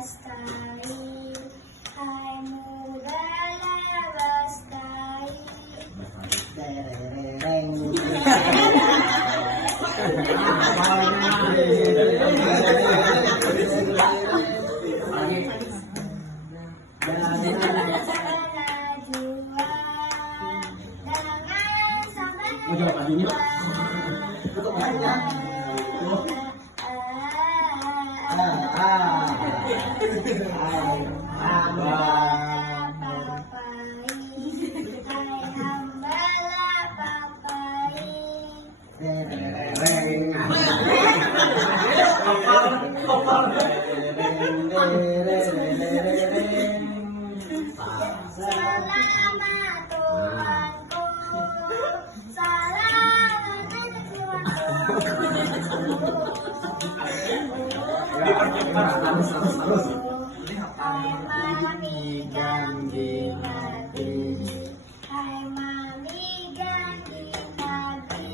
Lestari, hai muda lestari. Selamat Tuhanku, selamat Hai mami ganti mati, hai mami ganti mati.